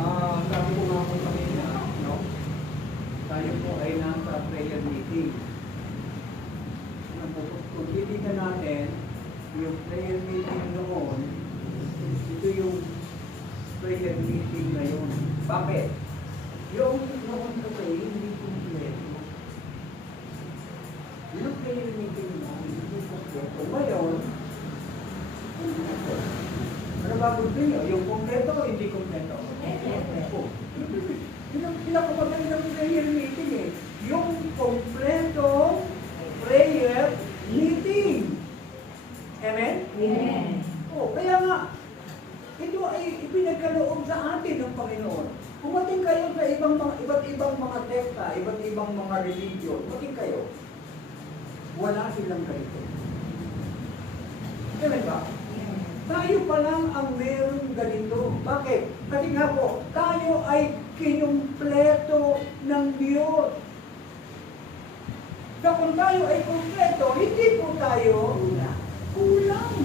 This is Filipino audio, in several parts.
Sabi ko nga po kanina, no? Tayo po ay nasa prayer meeting. Kung titignan natin, yung prayer meeting noon, ito yung prayer meeting ngayon. Bakit? Yung noon kasi, hindi kompleto. Yung prayer meeting noon, hindi kompleto. Ngayon, kompleto. Ano ba gusto nyo? Yung kompleto o hindi kompleto? Pinapagpagay ng prayer meeting eh. Yung kompleto prayer meeting. Amen? Amen. Kaya nga, ito ay ipinagkaloob sa atin ng Panginoon. Kumating kayo sa iba't ibang mga tekta, iba't ibang mga religion. Kumating kayo. Wala silang ganito. Amen ba? Tayo pa lang ang meron ganito. Bakit? Kasi nga po, tayo ay kinumpleto ng Diyos. So kung tayo ay kumpleto, hindi po tayo kulang.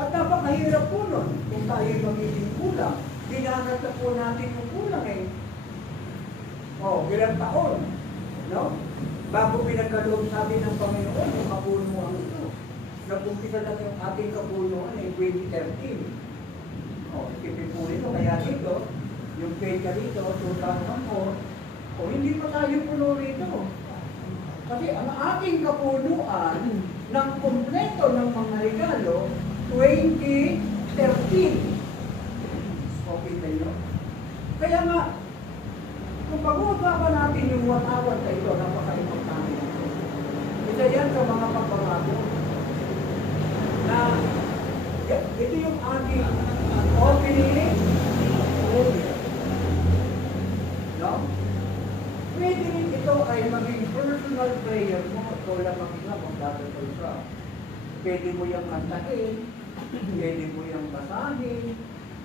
At napakahirap po nun kung tayo magiging kulang. Dinanas na po natin yung kulang eh. Ilang taon. No? Bago pinagkaloob sa atin ng Panginoon, yung kapunuan ito. Nag-umpisa lang yung ating kapunuan eh, 2013. Ipipunin mo, kaya dito, yung pecha dito, 2004, hindi pa tayo puno rito. Kasi ang ating kapunuan ng kompleto ng mga regalo, 2013. Okay ba yun? Kaya nga, kung pag-uusapan natin yung watawat na ito, napaka-importante nito. Isa yan sa mga pagbabago na ito yung ating opening. No? Pwede rin ito ay maging personal prayer mo. Ikaw lang mag-isa, magdadasal ka. Pwede mo yung kantahin, pwede mo yung basahin,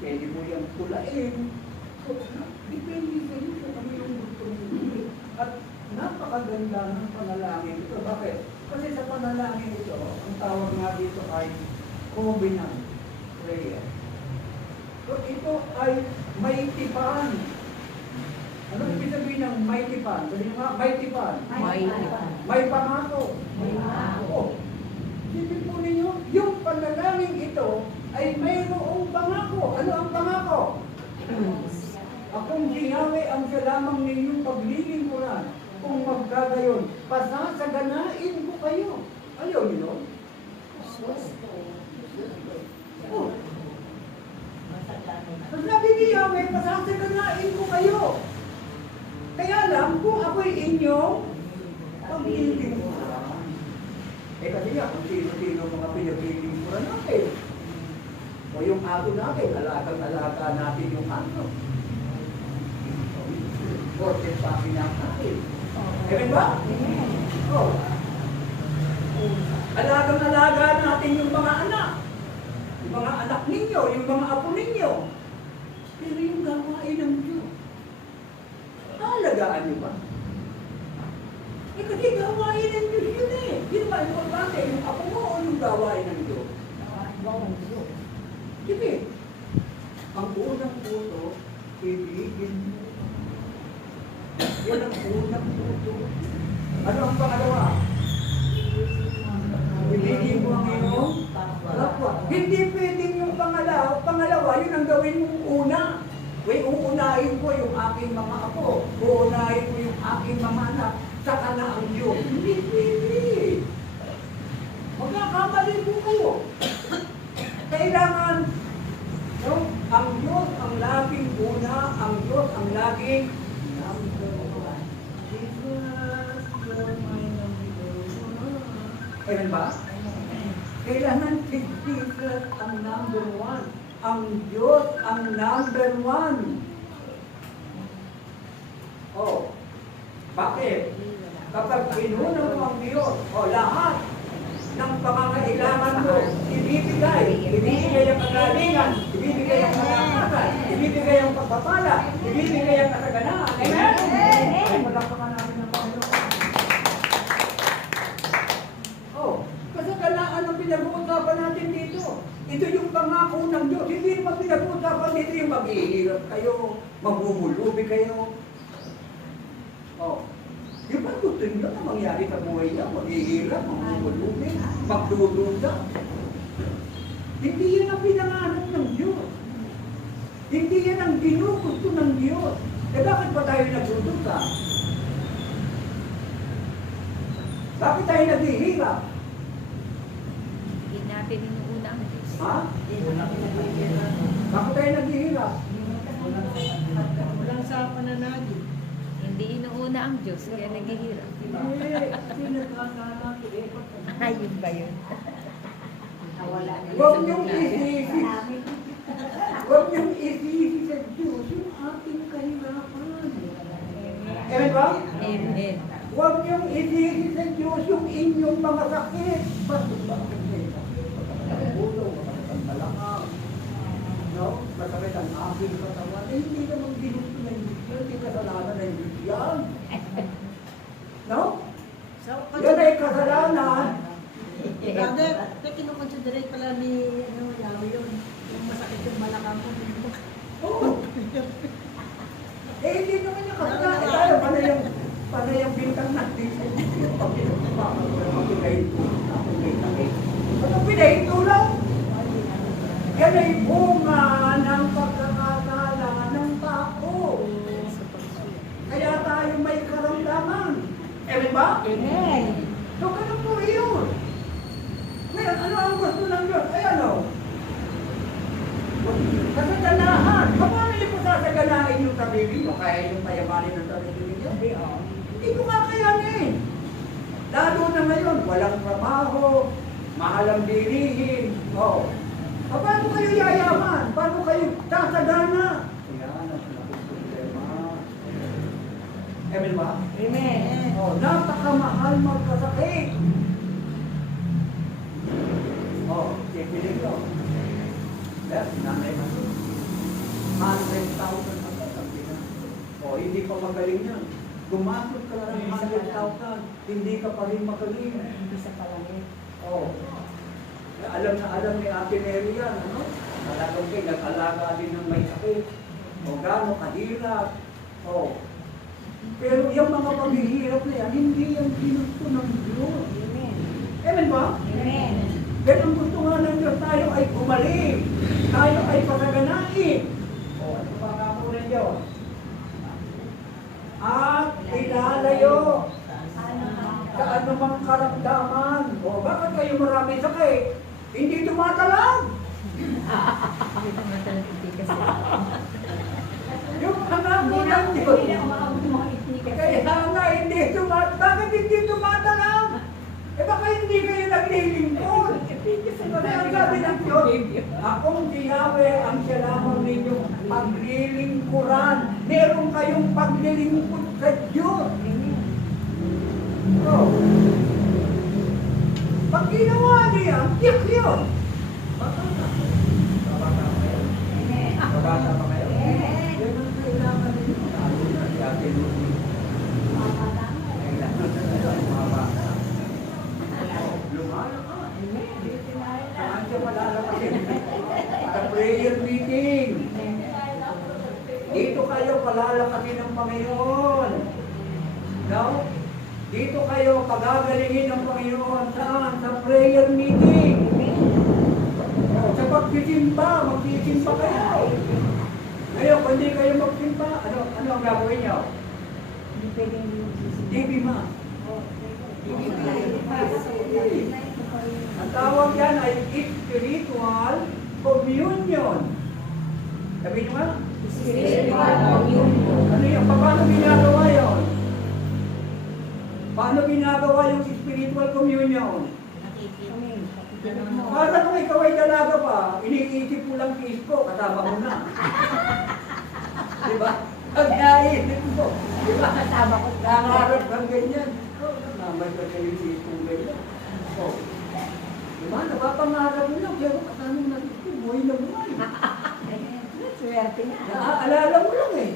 pwede mo yung tulain. So, depende sa iyo kung ano yung gusto mo. At napakaganda ng panalangin ito. Bakit? Kasi sa panalangin ito, ang tawag nga dito ay covenant prayer. So, ito ay may tipan. Ano ibig sabihin ng may tipan? Sabi nga, may tipan. May pangako. Sipin po ninyo, yung panalangin ito ay mayroong pangako. Ano ang pangako? Akong ginawi ang salamang ninyong paglilingkuran. Kung magkagayon, pasasaganain ko kayo. Ayaw niyo? Sabi ni Yahweh, pasasaganain ko kayo. Kaya lang, kung ako'y inyong paglilingkuran. Kasi nga, kung sino-sino mga pinaglilingkuran natin. O yung ato natin, alagang-alaga natin yung ato. Porket sa akin natin. Amen ba? Alagang-alaga natin yung mga anak. Yung mga anak ninyo, yung mga apo ninyo. Pero yung gawain ng Diyos, alagaan nyo ba? Kasi gawain ng Diyos yun eh. Yun ba importante? Yung apo mo o yung gawain ng Diyos? Gawain ng Diyos. Sige. Ang unang puso, ibigin mo. Yan ang unang puso. Ano ang pangalawa? Ibigin mo ang iyong kapwa. Hindi pwedeng yung pangalawa, yun ang gawin mong una. Uunahin ko yung aking mga apo. Uunahin ko yung aking mga anak. Saka na ang Diyos. Hindi pwede. Magkakamali po kayo. Kailangan, no? Ang Diyos ang laging una, ang Diyos ang laging number one. Ayan ba? Kailangan si Jesus ang number one. Ang Diyos ang number one. Bakit? Kapag inuna mo ang Diyos, lahat ng pangangailangan mo, ibibigay ang kagalingan, ibibigay ang kalakasan, ibibigay ang pagpapala, ibibigay ang kasaganaan. Amen? Ay, malakapan namin ng Panginoon. Kasaganaan ang pinag-uusapan natin dito. Ito yung pangako ng Diyos. Hindi naman pinag-uusapan dito yung mahihirap kayo, mamumulubi kayo. Oh. Di ba gusto nyo na mangyari sa buhay niya? Maghihirap, mamumulubi, magdududa. Hindi yan ang pinangarap ng Diyos. Hindi yan ang ginugusto ng Diyos. Eh bakit pa tayo nagdududa? Bakit tayo naghihirap? Hindi natin inuuna ang Diyos. Ha? Bakit tayo naghihirap? Walang sa pananagin. Hindi inuuna ang Diyos, kaya naghihirap. Ayun ba yun? Huwag niyong isisi. Huwag niyong isisi sa Diyos yung ating kahirapan. Amen ba? Amen. Huwag niyong isisi sa Diyos yung inyong mga sakit. Bakit may sakit? Ulo, masakit ang balakang. No? Masakit ang aking katawan. Eh, hindi naman ginusto ng Diyos yan. Hindi kasalanan ng Diyos yan. No? Yan ay kasalanan. Brother, kinukonsiderate pala ni Yahweh yun. Yung masakit yung balakang mo. Oo. Eh, hindi naman niya kasalanan. Eh, tayo, paano yung bintang natin sa Diyos? Ang pinahintulong. Ano pinahintulong? Yan ay bunga ng pagkakasala ng tao. Kaya tayo may karamdaman. Amen ba? Amen. So, ganun po iyon. Ngayon, ano ang gusto ng Diyos? Ay ano? Kasaganahan. Paano niyo po sasaganahin yung sarili nyo? Kaya yung payamanin ng sarili nyo? Hindi ko kakayanin. Lalo na ngayon, walang trabaho, mahal ang bilihin. Oh. Paano kayo yayaman? Paano kayo sasagana? Yan ang problema. Amen ba? Amen. Oh, napakamahal magkasakit. Oh, ipiling nyo. Yes, nanay na ito. 100,000 ang bilang. Oh, hindi pa magaling yan. Gumastos ka na ng 100,000, hindi ka pa rin magaling. Hindi sa palangit. Oh. Alam na alam ni Ate Mary yan, ano? Talagang kayo, nag-alaga din ng may sakit. O gano'ng kahirap. Oh. Pero yung mga paghihirap na yan, hindi yan ginusto ng Diyos. Amen. Amen ba? Amen. Then ang gusto nga ng Diyos, tayo ay gumaling. Tayo ay pagaganain. O, ano pa nga po ng Diyos? At ilalayo sa anumang karamdaman. O, bakit kayo marami sakit? Hindi tumatalag. Hindi naman talaga hindi kasi. Yung pangako ng Diyos. Kaya nga hindi tumatalag. Bakit hindi tumatalag? Eh baka hindi kayo naglilingkod. Kaya ang sabi ng Diyos, akong si Yahweh ang siya lamang ninyong paglilingkuran. Meron kayong paglilingkod sa Diyos. So, pag ginawa niya, tiyak yun. Babata pa kayo? Babata pa kayo? Yan ang kailangan ninyo. Lalo na si Ate Lucy. Kailangan na kayo ang mga bata. Lumala ka. Saan siya malalakasin? Sa prayer meeting. Dito kayo palalakasin ng Panginoon. No? Dito kayo pagagalingin ng Panginoon. Saan? Sa prayer meeting. Sa pagsisimba, magsisimba kayo. Ngayon, kung hindi kayo magsimba, ano ang gagawin nyo? Hindi pwedeng TV ma. Ang tawag yan ay spiritual communion. Sabi nyo nga? spiritual communion. Ano yun? Paano ginagawa yun? Paano ginagawa yung spiritual communion? Para kung ikaw ay dalaga pa, iniisip mo lang kisko, kasama mo na. Diba? Ang naisip mo. Diba? Kasama ko. Nangarap kang ganyan. Namay ka kayo kisko ganyan. Oh. Diba? Napapangarap mo lang, pero kasama mo na kisko, buhay na buhay. Swerte na. Naaalala mo lang eh.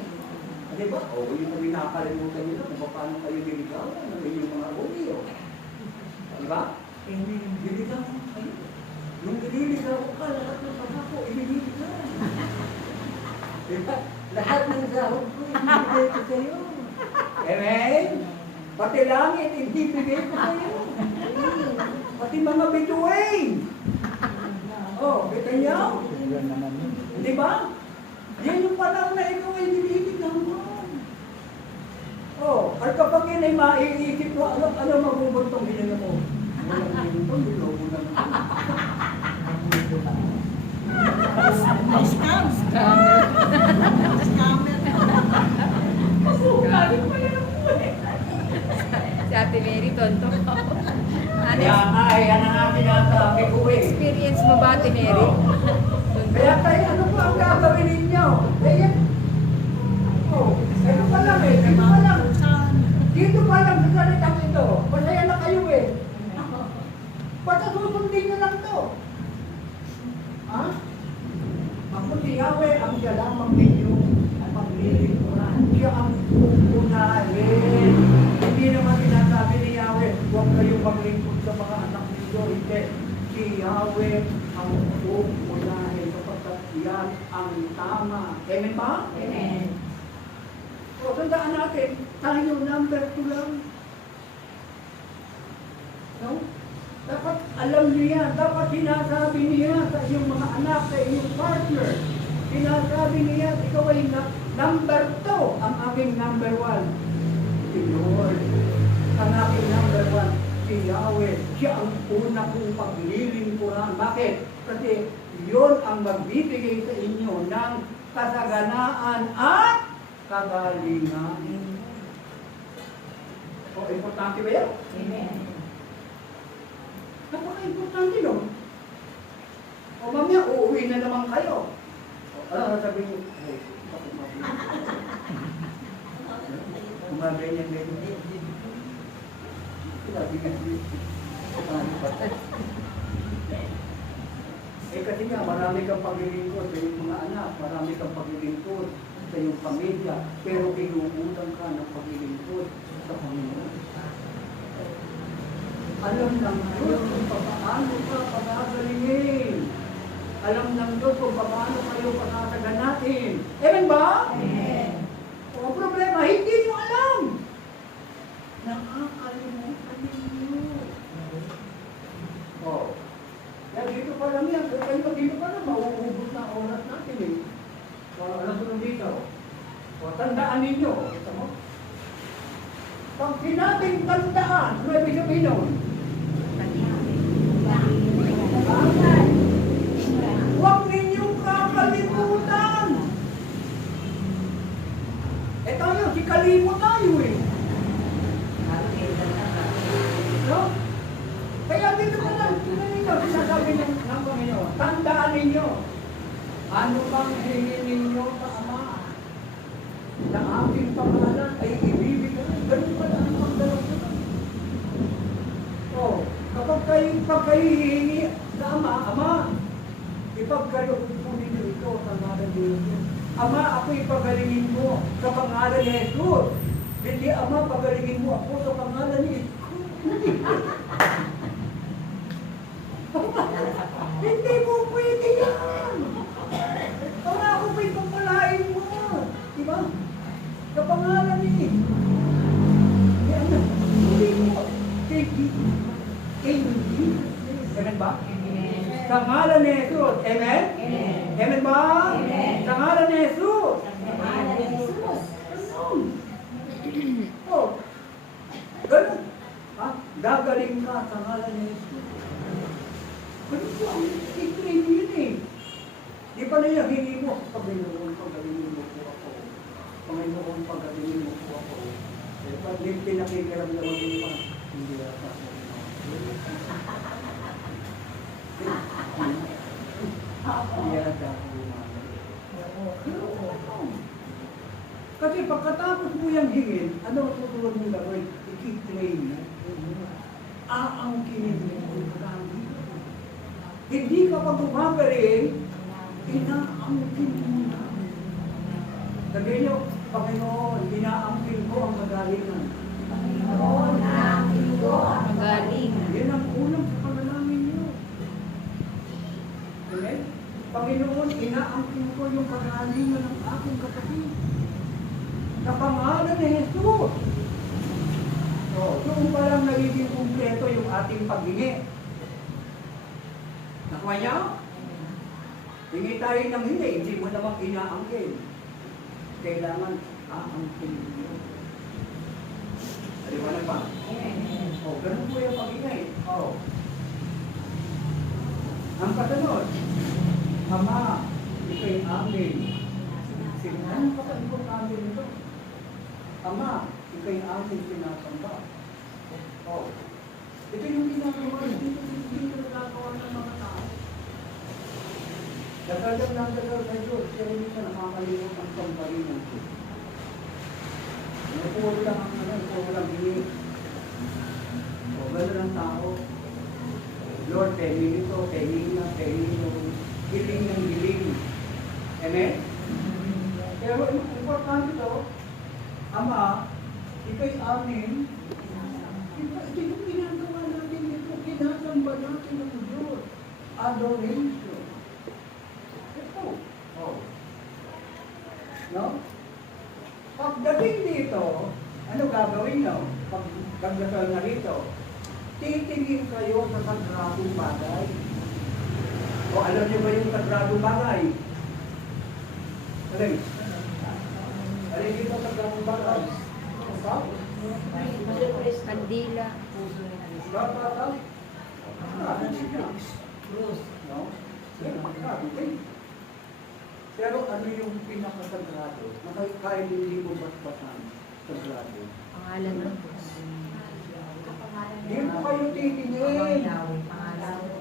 Diba? O, yung pinakalimutan nyo lang kung paano kayo diligawan ng inyong mga Romeo. Diba? Diligawan mo kayo. Nung ililigaw ka, lahat ng pagkako, ililigaw. Diba? Lahat ng sahod ko, ibibigay ko sa'yo. Amen? Pati langit, ibibigay ko sa'yo. Pati mga bituin. Oh, kita niyo? Di ba? Yan yung panahon na ikaw ay nilibigyan mo. Oh, at kapag yun ay maiisip mo, ano mabubuntong hininga mo? Walang hininga, nilobo lang. Scam. Scammer. Si Ate Mary, tonto. Ano Kaya nga, yan ang aking sinasabi ko eh. experience mo ba, Ate Mary? Kaya tayo, ano pa ang gagawin ninyo? Kaya, oh, ito pa lang eh, dito pa lang. Dito pa lang sa salitang ito. Masaya na kayo eh. Basta susundin nyo lang to. Ha? Ako si Yahweh, ang siya lamang ninyo ang paglilingkuran. Siya ang uunahin. Hindi naman sinasabi ni Yahweh, huwag kayong maglingkod sa mga anak ninyo. Hindi. Si Yahweh ang uunahin sapagkat yan ang tama. Amen ba? Amen. O, tandaan natin, tayo number 2 lang. No? Dapat alam niya, dapat sinasabi niya sa iyong mga anak, sa iyong partner. Sinasabi niya, ikaw ay number 2, ang aking number 1. Si Lord. Ang aking number 1, si Yahweh. Siya ang una kong paglilingkuran. Bakit? Kasi yun ang magbibigay sa inyo ng kasaganaan at kagalingan. O, importante ba yan? Amen. Napaka-importante yun. O, mamaya, uuwi na naman kayo. O, ano sabi niyo? Ay, bakit umaganyan-ganyan. Sabi nga, eh kasi nga, marami kang paglilingkod sa iyong mga anak, marami kang paglilingkod sa iyong pamilya, pero inuutang ka ng paglilingkod sa Panginoon. Alam ng Diyos kung paano ka pagagalingin. Alam ng Diyos kung paano kayo pagkakaganain. Amen ba? Amen. O, ang problema, hindi nyo alam. Nakakalimutan ninyo. O, yan dito pa lang yan. Kaya dito pa lang, mauubos na oras natin eh. O, alam ko nung dito. O, tandaan ninyo. Ito mo. Pag sinabing tandaan, ano ibig sabihin nun? Huwag ninyong kakalimutan. Eh tayo, si kalimot tayo eh. No? Kaya dito pa lang, ninyo, sinasabi ng Panginoon, tandaan ninyo, ano bang hingin ninyo sa Ama na aking pangalan ay ibibigay. Ganun pala ang pagdalaw ko. Oh, kapag kayo hihingi sa Ama, ipagkaloob po ninyo ito sa ngalan ni Jesus. Ama, ako ipagalingin mo sa pangalan ni Jesus. Hindi, Ama, pagalingin mo ako sa pangalan ni Jesus. Hindi mo pwede yan. Ama, ako pa ipagpalain mo. Diba? Sa pangalan ni Jesus. Ano? Hindi mo. Amen ba? Amen. Sa ngalan ni Jesus. Amen? Amen. Amen ba? Amen. Sa ngalan ni Jesus. Amen. Oh. Ganun. Ha? Gagaling ka sa ngalan ni Jesus. Ganun po ang i-train yun eh. Di pa na yung hingi mo. Panginoon, pagalingin mo po ako. Panginoon, pagalingin mo po ako. Eh, pag di pinakikiram naman yung pa, hindi ata. Hindi ata ako kasi pagkatapos mo yung hingin, ano ang susunod mong gagawin? I-train mo. Aangkinin mo ang marami. Hindi ka pa gumagaling, inaangkin mo na. Sabihin niyo, Panginoon, inaangkin ko ang magalingan. Panginoon, naangkin ko ang magaling. Yan ang unang sa panalangin niyo. Amen? Panginoon, inaangkin ko yung kagalingan ng aking kapatid. Sa pangalan ni Jesus. So, doon pa lang nagiging kumpleto yung ating paghingi. Nakuha niya? Hingi tayo ng hindi mo namang inaangkin. Kailangan aangkin mo. Aliwanag ba? O, ganun po yung paghingi. O. Ang kasunod, Ama, ikay amin. Ano pa ka-importante nito? Ama, ikay amin sinasamba. O. Ito yung ginagawa, dito nagagawa ng mga tao. Dasal lang ng dasal sa Diyos, pero minsan nakakalimot ang sambahin ng Diyos. Puro lang ang puro lang hiling. O, gano'n ang tao. Lord, pahingin ito, pahingin na, pahingin yung hiling ng hiling. Amen? Pero importante ito, Ama, ikay amin. Ito yung ginagawa natin dito, kinasamba natin ng Diyos. Adoration. Ito. Oh. No? Pagdating dito, ano gagawin nyo? Pagdating na rito, titingin kayo sa sagradong bagay. O alam nyo ba yung sagradong bagay? Alin? Alin dito sa sagradong bagay? Kandila. Pero ano yung pinakasagrado? Nakakain hindi mo basbasan sagrado. Pangalan ng Diyos. Hindi po kayo titingin.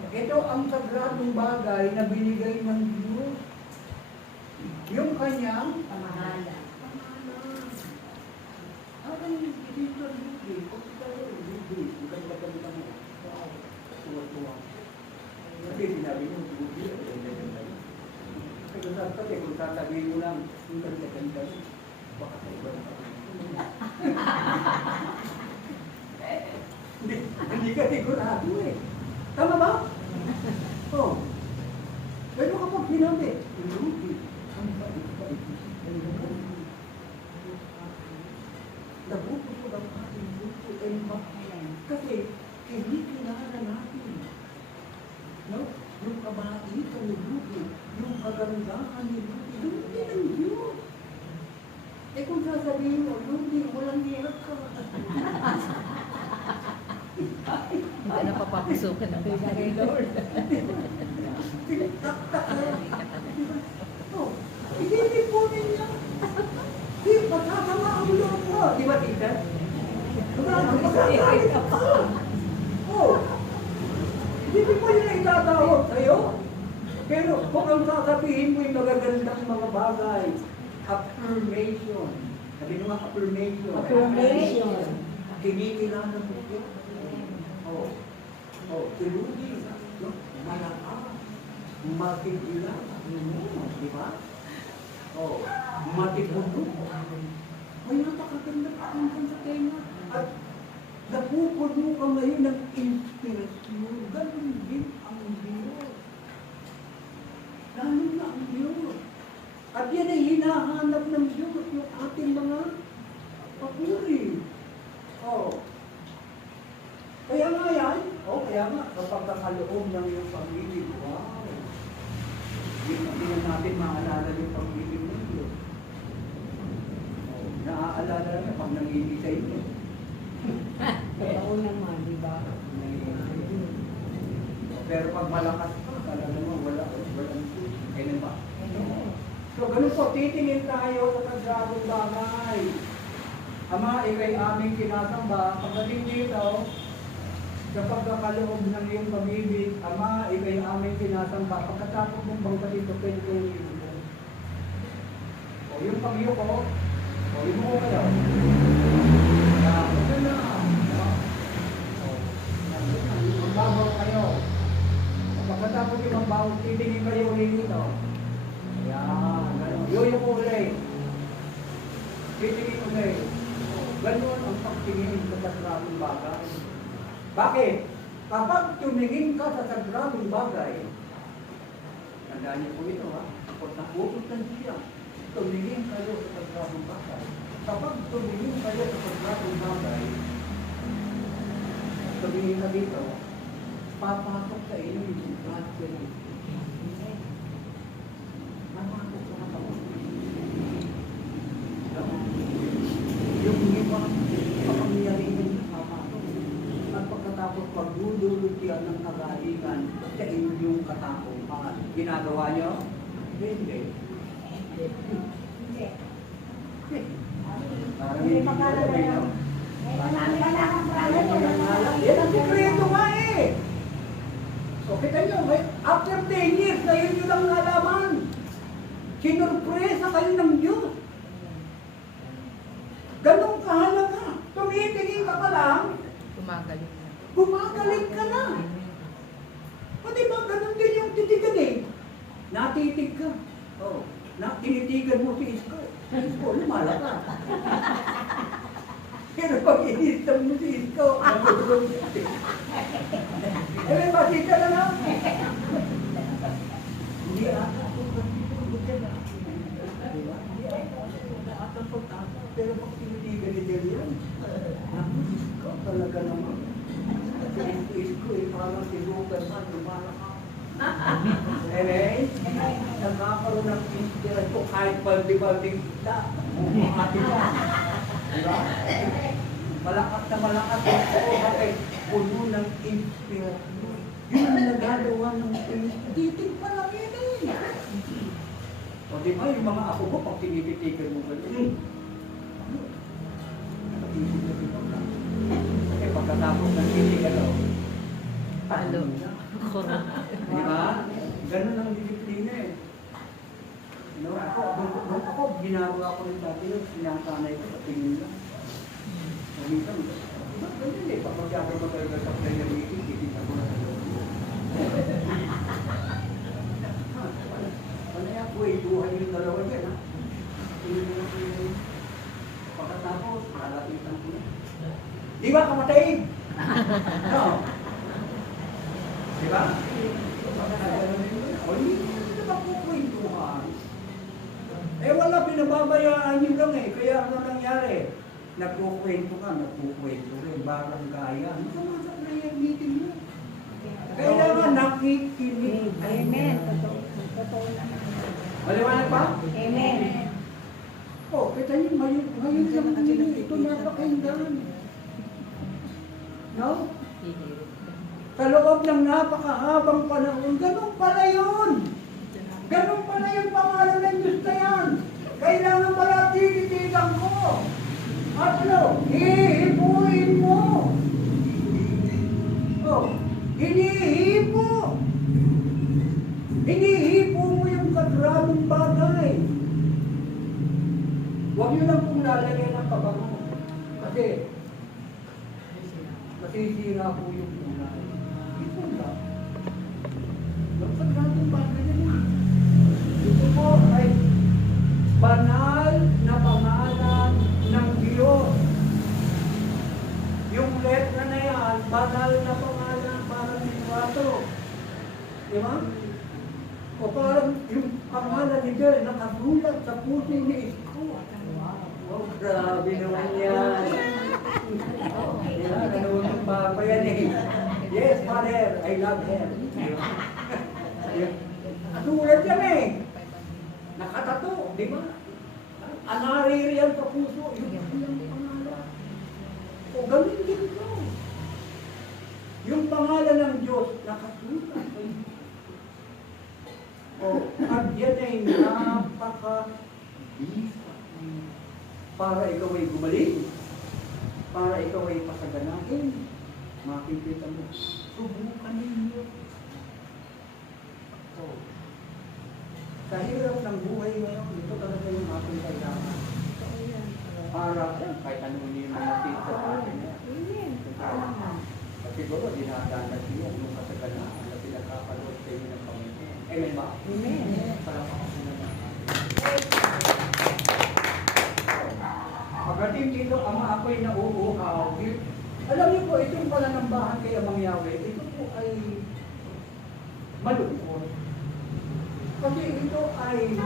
Ito ang sagradong bagay na binigay ng Diyos. Yung kanyang Pamahalan. ang dito ang lubi. Kung tayo lubi, maganda mo. Tuwa-tuwa. Kasi sinabi mo, lubi, kung sasabihin mo lang, yung ganda-ganda, baka sa iba na Hindi ka sigurado eh. Tama ba? Oo. Pero kapag sinabi, lubi, ang bait-bait. Nabubusog ang ating luto ay makayan. Kasi, hindi kinala natin. No? Yung kabaitan ni luto, yung kagandahan ni luto, luto ng Diyos. Eh kung sasabihin mo, luto, walang hirap ka. Hindi na papapasukan ng baga kay Lord. Oh, hindi po ninyo. Di, magkasama ang loob mo. Di ba, tita? Magkakalit ka. Oh, hindi po nila itatawag sa'yo. Pero kung ang sasabihin mo yung magagandang mga bagay, affirmation. Sabi nyo nga, affirmation. Affirmation. Kinikilala mo yun. Oh, oh, siludi, no? Malakas, makikilala, di ba? Oh, matipuno. May napakaganda pa ang sa tenga. At napupuno ka ngayon ng inspirasyon. Ganun din ang Diyos. Lalo na ang Diyos. At yan ay hinahanap ng Diyos, yung ating mga papuri. Oh. Kaya nga yan, kaya nga, kapag kakaloob ng iyong pag-ibig, wow. Hindi na natin maalala yung pag-ibig ng Diyos. Naaalala na pag nangibig sa inyo. Totoo naman, di ba? Pero pag malakas pa, talaga naman walang kailan ba? So, ganun po, titingin tayo sa sagradong bagay. Ama, ikay aming kinasamba. Pagdating dito, sa pagkakaloob ng iyong pag-ibig, Ama, ikay aming kinasamba. Pagkatapos mong bangka dito, pwede ko yung ibig mo. O, yung pag-yuko, o, yung mo kayo. Kaya, ito na. Magbabaw kayo. Pagkatapos yung magbabaw, titingin kayo ulit dito. Ayan, gano'n. Yung ulit. Titingin ulit. Gano'n ang pagtingin sa sagradong bagay. Bakit? Kapag tumingin ka sa sagradong bagay, Tandaan niyo po ito ha. Pag naubos ng siya, tumingin kayo sa pagkakong bagay. Kapag tumingin kayo sa pagkakong bagay, tumingin ka dito, papasok sa inyo yung God's will. Papasok sa mga yung ibang kapangyarihan na papasok. At pagkatapos pagdudulot yan ng kagalingan sa inyong katapuhan. Ginagawa nyo? Hindi. Parang hindi magkalabi, no? Yan ang sikreto nga eh. So kita nyo, after 10 years, ngayon nyo lang nalaman. Sinurpresa kayo ng Diyos. Ganong kahalaga. Tumitingin ka pa lang, Gumagaling na. gumagaling ka na. O diba, ganun din yung titiganin. Natitig ka. Oh, tinitigan mo si Isko. Si Isko, lumalaka. Pero pag inistam mo si Isko, nagulong siya. Eh, may pasika na lang. Hindi ata ako kasi na. Diba? Hindi ata pag-asa. Pero pag tinitigan ni Delian, naku, Isko talaga naman. Kasi Isko eh, parang si Superman, lumalaka. Amen? Nagkakaroon ng inspirasyon kahit baldi-balding kita. Umahati ka. Diba? Malakas na malakas ang oo, bakit? Puno ng inspirasyon. Yun ang nagagawa ng inspirasyon. Titig pa lang yun eh. O diba yung mga ako mo, pag tinititigan mo ganyan, nakatisip na diba ka? Kasi pagkatapos ng titigan o, Palo. diba? Ganun ang disiplina eh. No, ako, ginagawa ko rin dati yun, sinasanay ko sa tingin lang. Minsan, ba't ganyan eh, pag mag-yabang magagal sa prayer meeting, titignan ko na sa loob. Ano yan, buhay yung dalawa dyan, ha? Tingnan ko yung pagkatapos, lalapitan ko na. Di ba kamatayin? No. Di ba? O, hindi na makukwentuhan. Eh wala, pinababayaan nyo lang eh. Kaya ano nangyari? Nagkukwento ka, nagkukwento rin. Baranggayan. Ano sa prayer meeting mo? Kailangan nakikinig. Amen. Totoo naman. Maliwanag pa? Amen. Oh, kita nyo, ngayon lang nyo, ito napakaindahan. No? Sa loob ng napakahabang panahon, ganun pala yun. Ganun pala yung pangalan ng Diyos na yan. Kailangan pala tinitigan ko. At ano, hihipuin mo. Oh, hinihipo. Hinihipo mo yung kagrabong bagay. Huwag nyo lang pong lalagyan ng pabango. Kasi, masisira po yung kulay. Ito lang. Yung kagrabong bagay na yun. Ito po ay banal na pangalan ng Diyos. Yung letra na yan, banal na pangalan para ni Wato. Di ba? O parang yung pangalan ni Diyos nakasulat sa puso ni Isko. Oh, grabe naman yan. Yan, ano yung papa yan eh. Yes, Father, I love him. Sulat yan eh. Nakatato, di ba? Anaririyan sa puso, yung pangalan. O ganun din ito. Yung pangalan ng Diyos, nakasulat. O, at yan ay napaka-bisa. Para ikaw ay gumaling, para ikaw ay pasaganahin, makikita mo, subukan ninyo. So, sa hirap ng buhay ngayon, ito talaga yung ating kailangan. Para, kahit ano hindi yung natin sa atin. At siguro, dinadanas niya yung kasaganahan na pinagkakaroon sa inyo ng Panginoon. Amen ba? Amen. Para makasunan pagdating dito, Ama, ako'y nauuhaw. Alam niyo po, itong pananambahan kay Amang Yahweh, ito po ay malungkot. Kasi ito ay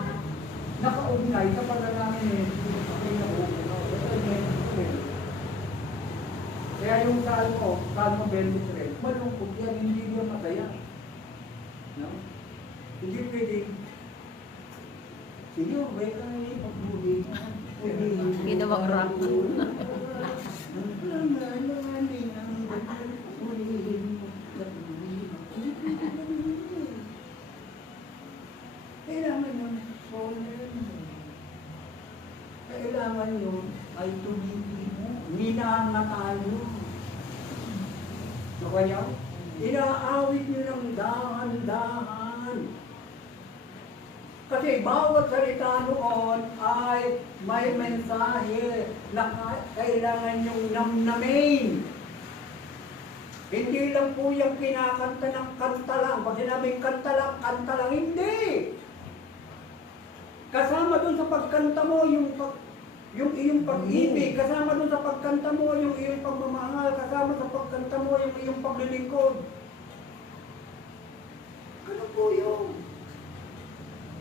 nakaugnay sa panalangin ni Jesus sa pinag-uunaw. Kaya yung Salmo 23, malungkot yan, hindi niya masaya. No? Hindi pwedeng, sige, may kami pag-uli. Ginawang rap. Kailangan yun, kailangan yun ay tumigil mo. Minanga tayo. So kanya, inaawit nyo ng dahan-dahan. Kasi bawat salita noon ay may mensahe na kailangan yung namnamin. Hindi lang po yung kinakanta ng kanta lang. Pag sinabing kanta lang, hindi. Kasama dun sa pagkanta mo yung iyong pag-ibig, kasama dun sa pagkanta mo yung iyong pagmamahal, kasama sa pagkanta mo yung iyong paglilingkod. Ano po yun?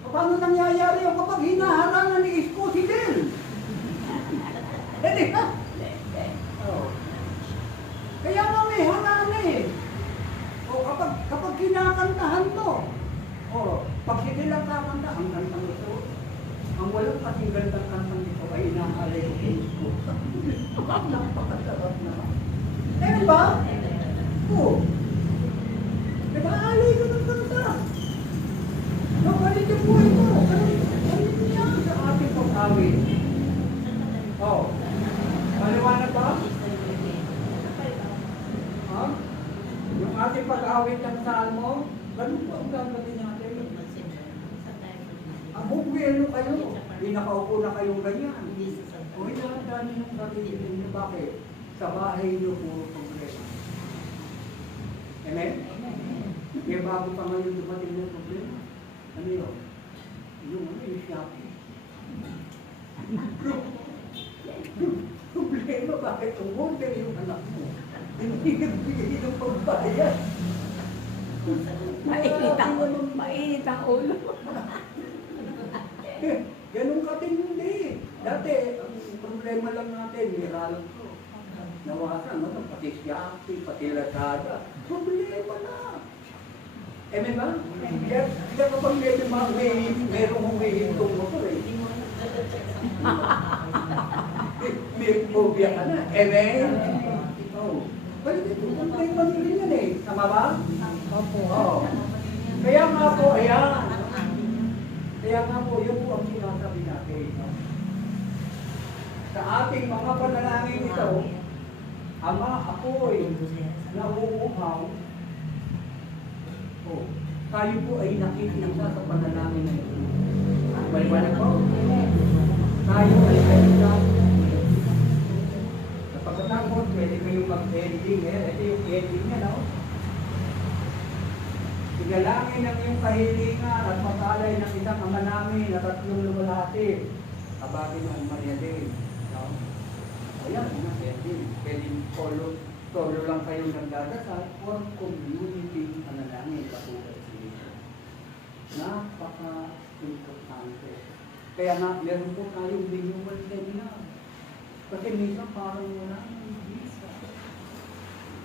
Paano nangyayari yung kapag hinaharangan ni Isko si Del? Hindi ha? Oh. Kaya nga may harana eh. O kapag kinakantahan mo, pag si Del ang kakanta, ang kantang ito, ang walang kasing gandang kantang ito ay inaalay ko kay Isko. Napakasarap naman. Eh ba? Oo. Diba alay ko ng kanta? Napalit yung buhay ko. Palit niya sa ating pag-awit. Maliwanag ba? Ha? Yung ating pag-awit ng Salmo, ganun po ang gagawin natin. Bugwelo kayo. Pinakaupo na kayong ganyan. O inaandaan niyo yung sarili niyo. Bakit? Sa bahay niyo puro problema. Amen? Kaya bago pa ngayon dumating ng problema. Ano yun? Yung shopping. Problema, bakit ang order yung anak mo? Hindi nagbigay ng pagbayad. Mainit ang ulo. Ganun katindi. Dati, ang problema lang natin, miralang ko. Nawasan, pati Shopee, pati Lazada. Problema na. May ba? Kaya kapag medyo merong humihintong motor eh. May phobia ka na. Amen? Balik ito, problema nila yan eh. Tama ba? Opo. Kaya nga po, ayan. Kaya nga po, yun po ang sinasabi natin. Sa ating mga panalangin ito, Ama, ako'y nauuhaw. Tayo po ay nakikinasa sa panalangin na ito. Maliwanag po? Tayo ay kailangan. Sa pagkatapos, pwede kayong mag-ending. Ito yung ending niya, no? Igalangin ang iyong kahilingan at matalay ng isang ama namin na tatlong lumalati. Abagin ang Maria Day. No? Ayan, ending. Pwede solo lang kayong nagdadasal or community panalangin katulad dito. Napaka-importante. Kaya nga, meron po tayong renewal seminar. Kasi minsan parang wala ng visa.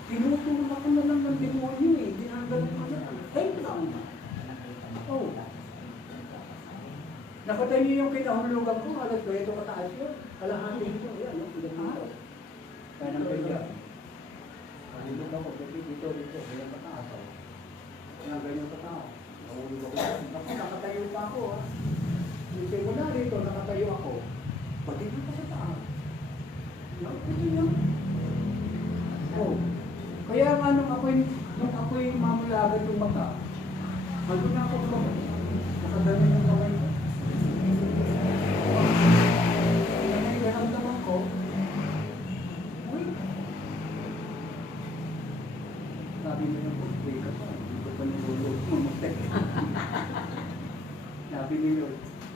Tinutulak ko na lang ng demonyo eh. Dinanggalan ko na. Time lang. Nakatay niyo yung kinahulugan ko. Alas ko, ito kataas yun. Kalahati ito. Ayan, no? Pinag-ito. Kaya nang ganyan. Nahulog ako. Dito. Ganyan kataas. Kaya ganyan kataas. Nahulog ako. Nakatayo pa ako. Kasi mula rito, nakatayo ako. Pati dito sa taas. Ito yan. Kaya nga nung ako'y mamulagan yung mata, ano na ako ba? Nakadami ng kamay ko. Kaya may garamdaman ko, uy, sabi nila po, wake up pa, hindi ko pa nilulog mo. Sabi nila,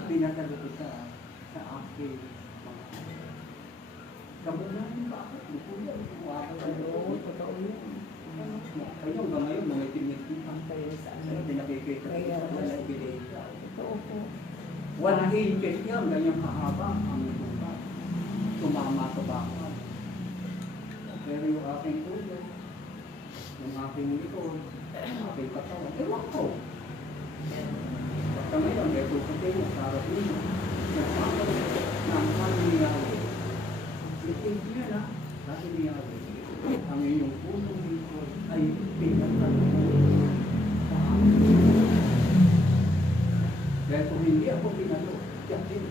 pinatalo ko sa akin. Kamulan ba ako? Lukuya. Totoo yun. Kayo hanggang ngayon, mga itim-itim. Ang tayo sa ano. Hindi nakikita. Kaya wala ebidensya. 1 inches yan, ganyan kahaba ang lupa. Tumama sa bakal. Pero yung aking ulo, yung aking likod, yung aking katawan, ewan ko. Basta ngayon, may tututin mo, sarap nyo. Nang niyawi. Itin niya na, sabi niyawi. Ang iyong punong likod ay pinagkalunan. Dahil kung hindi ako pinalo, tiyak din.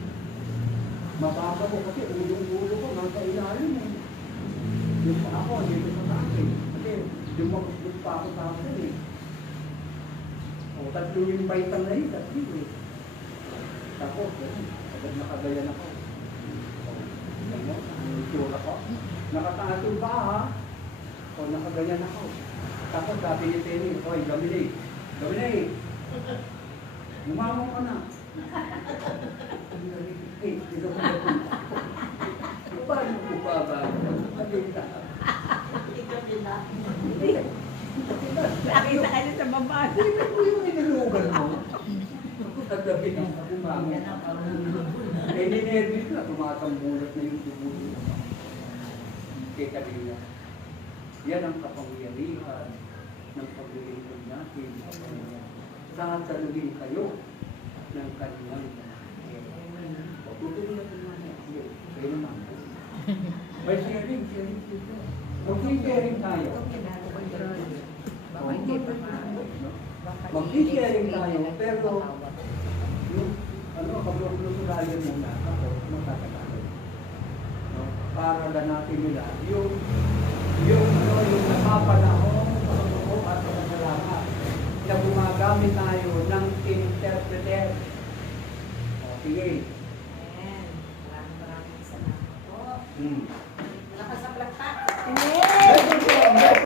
Mababa ko kasi ulo ko, nasa ilalim eh. Yung pa ako, dito sa akin. Kasi lumabot pa ako sa akin eh. O, tatlo yung baitang na yun, tatlo eh. Tapos, agad nakagayan ako. O, ganyan, ang itsura ko. Nakataas pa ha. O, nakagayan ako. Tapos sabi ni Tenny, oy, Dominic, umamong ka na. Eh, dito ko na. Paano ko ba ba? Nakita ka niya sa baba. Hindi ko yung inulugan mo. At labi ng umamong. Eh, ninervis na, tumatambulat na yung dugo. Kita nila. Yan ang kapangyarihan ng paglilingkod natin. Sasaluhin kayo ng kanyang o tutuloy natin naman. Kayo naman. May sharing dito. Mag-sharing tayo. Mag-sharing tayo, pero yung pag-lulugayan muna ako, magkakatagal. Para na natin nila yung napapanahon at kasalamat na gumagamit tayo ng interpreter. O, sige. Maraming salamat po.